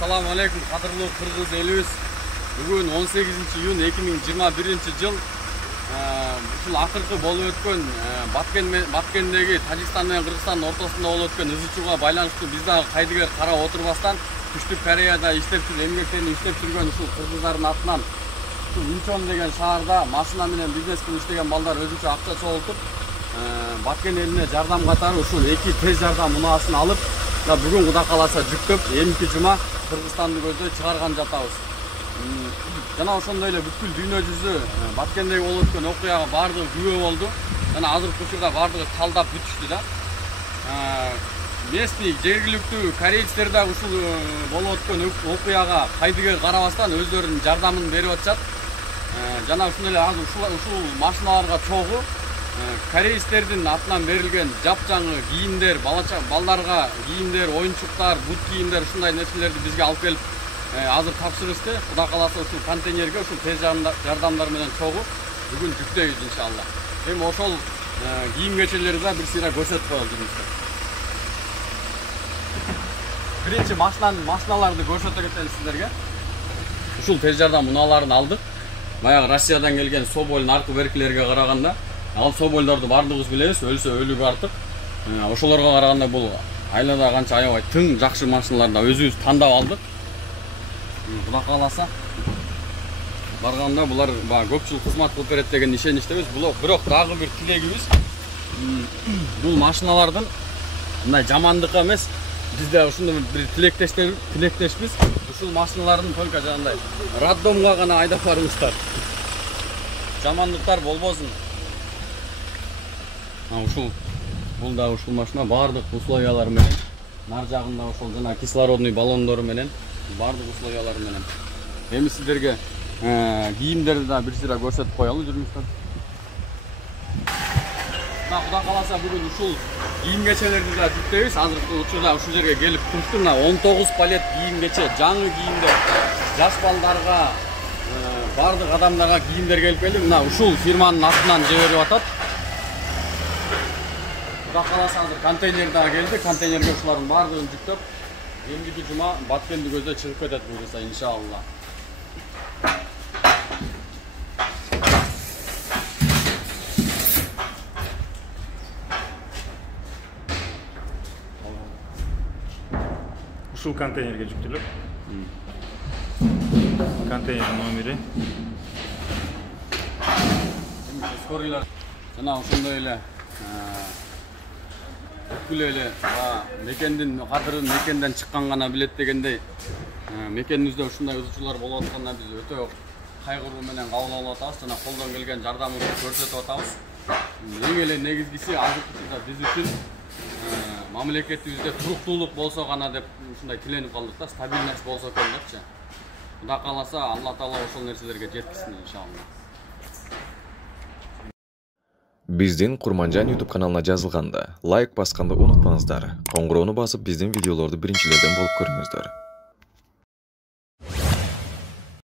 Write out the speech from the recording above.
Assalamu alaikum, qadrli Qirg'iz elimiz. Bugun 18-iyun 2021-yil. Ушул акыркы болуп өткөн Баткендеги Тажикстан менен Кыргызстандын ортосунда болуп өткөн ызычууга байланыштуу биз дагы кайдыгер карап отурбастан Түштүк Кореяда эмгектенип иштеп жүргөн ушул кыргыздардын атынан Инчон деген шаарда машина менен бизнес кылып иштеген балдар өзүнчө акча чогултуп Баткен элине жардам катары ушул 2 тез жардам унаасын алып бүгүн Кудай кааласа жүктөп эмки жума Кыргызстанды көздөй чыгарган жатабыз. Жана ошондой эле бүткүл дүйнө жүзү Баткендеги болуп өткөн окуяга бардыгы күбө болду. Жана азыркы учурда бардыгы талдап бүтүштү да. Местный жергиликтүү корейцтер да ушул болуп өткөн окуяга кайдыгер карабастан өздөрүнүн жардамын берип атышат. Жана ушундай эле азыр ушул машиналарга чогуу корейцтердин атынан берилген жапжаңы кийимдер, балдарга кийимдер, оюнчуктар, бут кийимдер ушундай нерселерди бизге алып келип азыр тапшырышты. Кудай кааласа ушул контейнерге ушул тез жардамдар менен чогуу бүгүн жүктөйбүз иншалла. Эми ошол кийим кечелерди да бир сыйра көрсөтүп коелу жүрүңүздөр. Биринчи машиналарды көрсөтө кетели сиздерге. Ушул тез жардам унааларын алдык. Баягы Россиядан келген Соболдун аркы беркилерге караганда ал Соболдорду бардыгыбыз билебиз, өлсө өлүгү артык. Ошолорго караганда бул айлада канча аябай тың жакшы машиналарды өзүбүз тандап алдык. Кудай кааласа барганда булар көпчүлүк кызмат кылып берет деген ишеничтебиз. Бирок дагы бир тилегибиз бул машиналардын мындай жамандыкка эмес, бизде ушундай бир тилектешпиз. Ушул машиналардын только жанагындай роддомго гана айдап барыңыздар. Жамандыктар болбосун. Бул да ушул машина бардык условиялары менен, нар жагында ошол жана кислородный баллондору менен бардык условиялары менен. Эми сиздерге кийимдерди да бир сыйра көрсөтүп коелу жүрүңүздөр. Кудай кааласа бүгүн ушул кийим кечелерди да жүктөйбүз. Азыркы учурда ушул жерге келип турушту. 19 палет кийим кече, жаңы кийимдер, жаш балдарга, бардык адамдарга кийимдер келип келди. Мына ушул фирманын атынан жиберип атат. Кудай кааласа азыр контейнер дагы келди. Контейнерге ушулардын бардыгын жүктөп, эмки жума Баткенди көздөй чыгып кетет буюрса иншалла. Ушул контейнерге жүктөлөп. Контейнер номери. Скорийлар жана ошондой эле бүткүл эле мекендин кадырын мекенден чыккан гана билет дегендей мекенибизде ушундай ызычуулар болуп атканына биз өтө кайгыруу менен кабыл алып атабыз жана колдон келген жардамыбызды көрсөтүп атабыз. Эң эле негизгиси азыркы учурда биз үчүн мамлекетибизде туруктуулук болсо гана деп ушундай тиленип калдык да, стабильность болсо экен депчи. Кудай кааласа Алла Таала ошол нерселерге жеткизсин иншалла. Биздин Курманжан YouTube каналына жазылганда лайк басканды унутпаңыздар. Коңгуроону басып биздин видеолорду биринчилерден болуп көрүңүздөр.